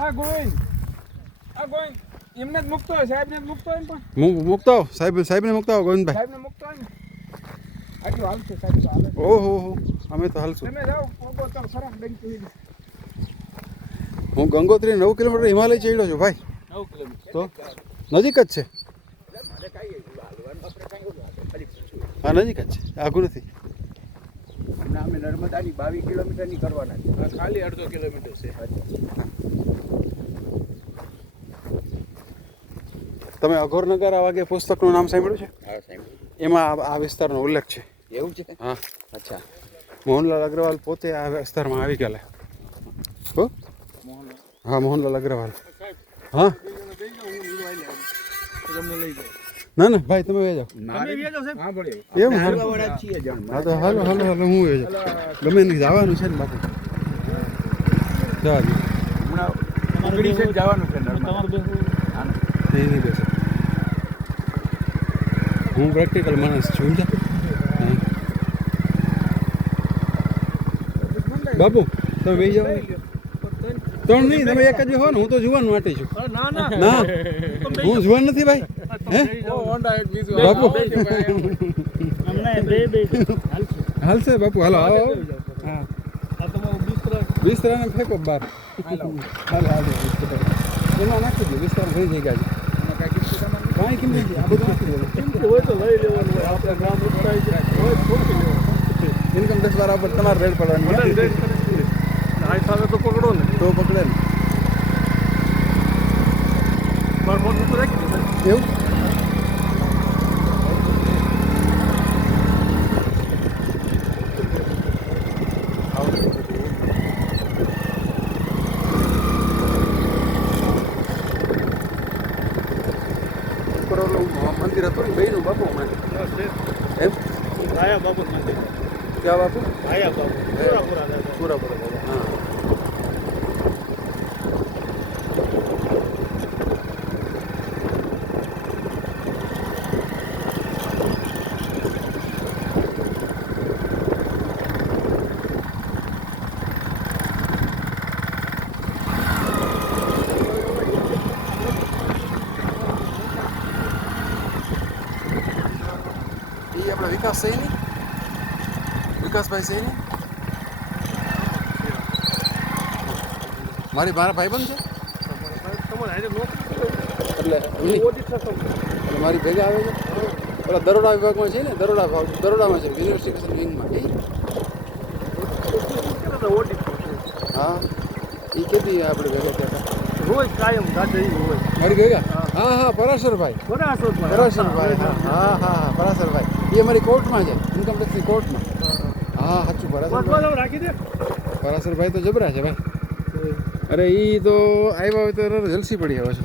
આ ગોવિંદ એમને જ મૂકતો હોય, સાહેબને જ મૂકતો હોય ને પણ મૂકતો આવો સાહેબને મૂકતો આવો ગોવિંદભાઈ. સાહેબને મૂકતો હોય ને આટલું હાલશે સાહેબ તો હાલે. ઓહો અમે તો હાલશું. તમે જાઓ પોગો તો ખરા ડંકી. હું ગંગોત્રી 9 કિલોમીટર હિમાલય ચડ્યો છું ભાઈ. 9 કિલોમીટર તો નજીક જ છે. હા નજીક જ છે, આઘું નથી. હમણાં અમે નર્મદાની 22 કિલોમીટરની કરવાના છે. આ ખાલી અડધો કિલોમીટર છે. તમે અઘોરનગર આ વાગે પુસ્તકનું નામ સાંભળ્યું છે? હા સાહેબ. એમાં આ વિસ્તારનો ઉલ્લેખ છે. એવું છે? હા અચ્છા. મોહનલાલ અગ્રવાલ પોતે આ વિસ્તારમાં આવી ગયેલા. હો હા મોહનલાલ અગ્રવાલ. હા તમને લઈ જાઓ. ના ભાઈ તમે વહી જાઓ. તમે લઈ જાઓ સાહેબ. હા ભલે. એમ હાલવાવાળા જ છીએ જાણ. હા તો હાલો હું વહી જાઉં. ગમે નહીં જવાનું છે ને બાપુ. જવા દો. હમણાં ઓગણીસ જ જવાનું છે નર્મદા. નહીં બેસે. હું પ્રેક્ટિકલ માણસ છું સમજા. બાપુ તમે વહી જાઓ. 3 નહીં તમે એક જ હો ને. હું તો જુવાન માટે છું. ના હું જુવાન નથી ભાઈ. હે બાપુ હાલશે બાપુ. હાલો આવો. હા બિસ્તરાને ફેંકો બહાર. હાલો એમાં નાખી દો. બિસ્તરા થઈ જઈ ગયા છે. કાંઈ કિંમત નથી. આ બધું નાખી દો. હોય તો લઈ લેવાનું હોય. આપણે ગામ ઉતરાય છે હોય થોડી લેવાનું. ઇન્કમ ટેક્સ વાળા પર તમારે રેડ પડવાની નથી. હાઈ સામે તો પકડો ને. તો પકડે ને. મારું ફોન તો રાખી દે. એવું મંદિર હતું ને બેયનું બાપુ હમણાં. એમ આયા બાબુ મંદિર. ક્યાં બાપુ? આયા બાબુ. પૂરા દાદા. હા આપણા વિકાસ સૈની વિકાસભાઈ સૈની મારા ભાઈબંધ છે. એટલે મારી ભેગા આવે છે. પેલા દરોડા વિભાગમાં છે ને. દરોડામાં છે ઇન્વેસ્ટિગેશન વિંગમાં. હા એ કેદી આપણે ભેગા થયા હતા. રોજ કાયમ ગાડી હોય. મારી ભેગા હા પરાશરભાઈ. પરાશરભાઈ હા પરાશરભાઈ. એ અમારી કોર્ટમાં છે. ઇન્કમ ટેક્સની કોર્ટમાં. હા સાચું પરાશરભાઈ. રાખી દે. પરાશરભાઈ તો જબરા છે ભાઈ. અરે એ તો આવ્યા હોય તો જલસી પડી હવે છે.